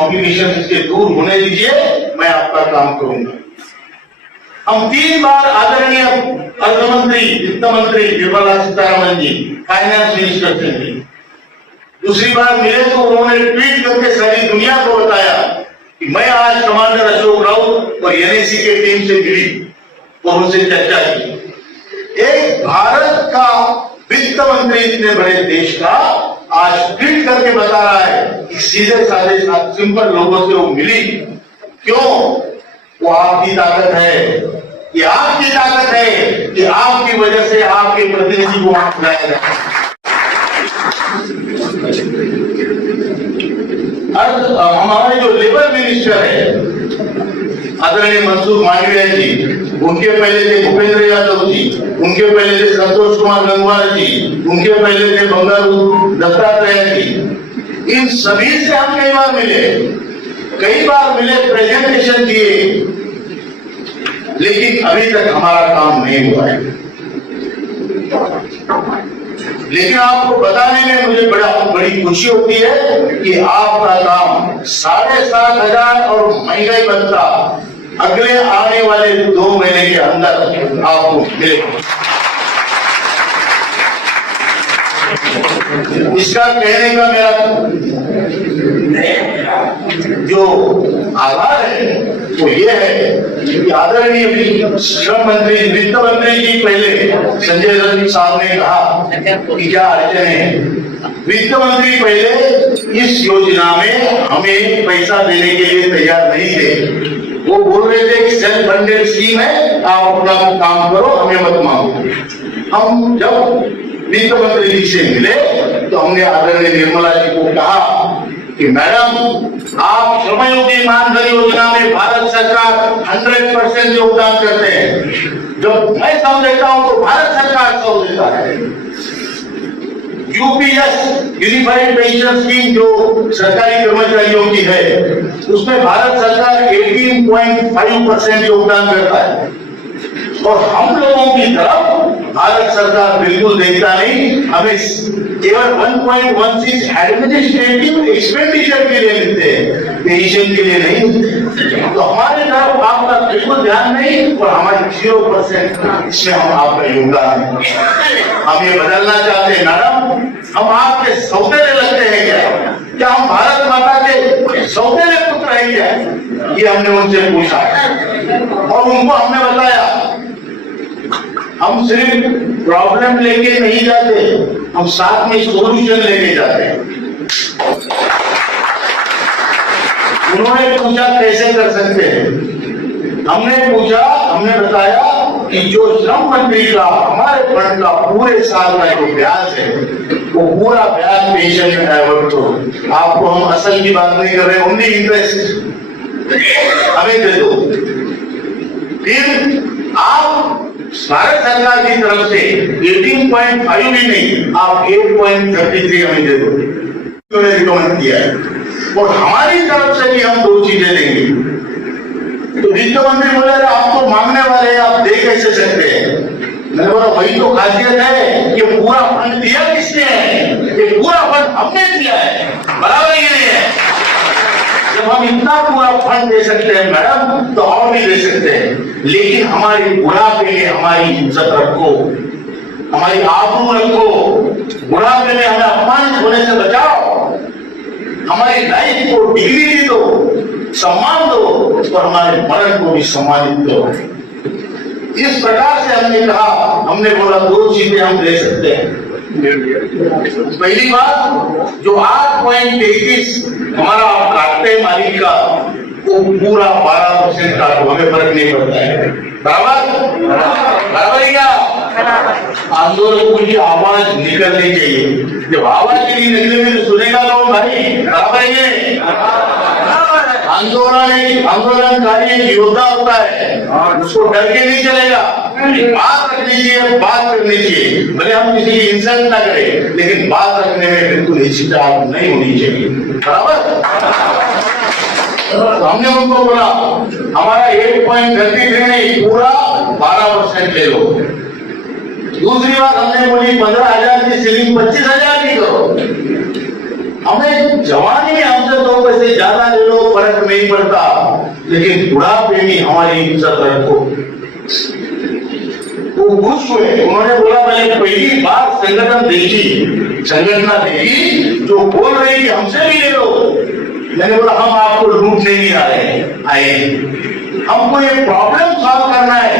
Complication इसके दूर होने दीजिए, मैं आपका काम करूंगा। हम 3 बार आदरणीय अर्थमंत्री, वित्त मंत्री निर्मला सीतारमण जी, फाइनेंस मिनिस्टर थे, दूसरी बार मिले तो उन्होंने ट्वीट करके सारी दुनिया को बताया कि मैं आज कमांडर अशोक राउत और एनएसी के टीम से मिली और उनसे चर्चा की। एक भारत का वित्त मंत्री इतने बड़े देश का आज ट्वीट करके बता रहा है कि सीधे साधे सिंपल लोगों से वो मिली। क्यों? वो आपकी ताकत है, ये आपकी ताकत है कि आपकी वजह से आपके प्रतिनिधि को वहां बुलाया जाए। हमारे जो लेबर मिनिस्टर है आदरणीय मनसुख मांडविया जी, उनके पहले थे भूपेंद्र यादव जी, उनके पहले थे संतोष कुमार गंगवार जी, उनके पहले थे बंगारू दत्तात्रेय जी। इन सभी से हम कई बार मिले, प्रेजेंटेशन दिए, लेकिन अभी तक हमारा काम नहीं हुआ है। लेकिन आपको बताने में मुझे बड़ी खुशी होती है कि आपका काम 7,500 और महंगाई भत्ता अगले आने वाले 2 महीने के अंदर आपको मिलेगा। इसका कहने का मेरा जो आधार है वो ये है कि आदरणीय श्रम मंत्री, वित्त मंत्री जी पहले संजय रंजन साहब ने कहा कि क्या अड़चने हैं। वित्त मंत्री पहले इस योजना में हमें पैसा देने के लिए तैयार नहीं थे। वो बोल रहे थे कि सेल्फ फंडेड स्कीम है, आप अपना काम करो, हमें मत मांगो। हम जब वित्त मंत्री जी से मिले तो हमने आदरणीय निर्मला जी को कहा कि मैडम, आप श्रमयोगी मानधन योजना में भारत सरकार 100% योगदान करते हैं। जब मैं सौ देता हूं तो भारत सरकार 100 देता है। यूपीएस यूनिफाइड पेंशन स्कीम जो सरकारी कर्मचारियों की है, उसमें भारत सरकार 18.5% योगदान करता है और हम लोगों की तरफ भारत सरकार बिल्कुल देखता नहीं, हमें केवल 1.16 एडमिनिस्ट्रेटिव एक्सपेंडिचर के लिए मिलते हैं, पेंशन के लिए नहीं। तो हमारे तरफ आपका बिल्कुल ध्यान नहीं और हमारे 0% इसमें हम आपका योगदान है। हम ये बदलना चाहते हैं मैडम, हम आपके सौतेले लगते हैं क्या हम भारत माता के सौतेले पुत्र हैं क्या? ये हमने उनसे पूछा और उनको हमने बताया हम सिर्फ प्रॉब्लम लेके नहीं जाते, हम साथ में सॉल्यूशन लेके जाते हैं। उन्होंने पूछा कैसे कर सकते हैं, हमने बताया कि जो श्रम मंत्री का हमारे फंड का पूरे साल का जो ब्याज है वो पूरा ब्याज पेंशन में डाइवर्ट हो। आपको हम असल की बात नहीं कर रहे, ओनली इंटरेस्ट हमें दे दो। फिर आप भारत सरकार की तरफ से 18.5 भी नहीं, आप 8.33 हमें दे दो, रिकमेंड किया है। और हमारी तरफ से भी हम 2 चीजें देंगे। तो वित्त मंत्री बोले आप तो मांगने वाले हैं, आप दे कैसे सकते हैं? मैंने बोला वही तो खासियत है, ये पूरा फंड दिया किसने है? ये पूरा फंड हमने दिया है, बराबर ये नहीं है। जब हम इतना पूरा फंड दे सकते हैं मैडम तो और भी दे सकते हैं, लेकिन हमारी बुढ़ापे में हमारी इज्जत रखो, हमारी आबरू रखो, बुढ़ापे में हमें अपमानित होने से बचाओ, हमारी लाइफ को डिग्निटी दो, सम्मान दो और हमारे मरण को भी सम्मानित दो। इस प्रकार से हमने कहा, हमने बोला 2 चीजें हम दे सकते हैं। पहली बात, जो 8.33 हमारा आप काटते हैं मालिक का, वो पूरा 12% काटो, हमें फर्क नहीं पड़ता है। बराबर क्या? आंदोलन की आवाज निकलनी चाहिए। जब आवाज के लिए निकलेगी तो सुनेगा लोग भाई, बराबर है। आंदोलनकारी एक योद्धा होता है, उसको डर के नहीं चलेगा, बात रखनी चाहिए, बात करनी चाहिए। भले हम किसी की इंसल्ट ना करें, लेकिन बात रखने में बिल्कुल हिचकिचाहट नहीं होनी चाहिए, बराबर। तो हमने उनको बोला हमारा 8.33 नहीं, पूरा 12% ले लो। दूसरी बात हमने बोली 15,000 की सीलिंग 25,000 की करो। हमें जवानी में हमसे 2 पैसे ज्यादा ले लो, नहीं पड़ता, लेकिन बुढ़ापे में हमारी इज्जत रखो। वो खुश हुए, उन्होंने बोला मैंने पहली बार संगठन देखी, संगठना देखी जो बोल रही कि हमसे भी ले लो। मैंने बोला हम आपको लूट नहीं आए, हमको ये प्रॉब्लम सॉल्व करना है।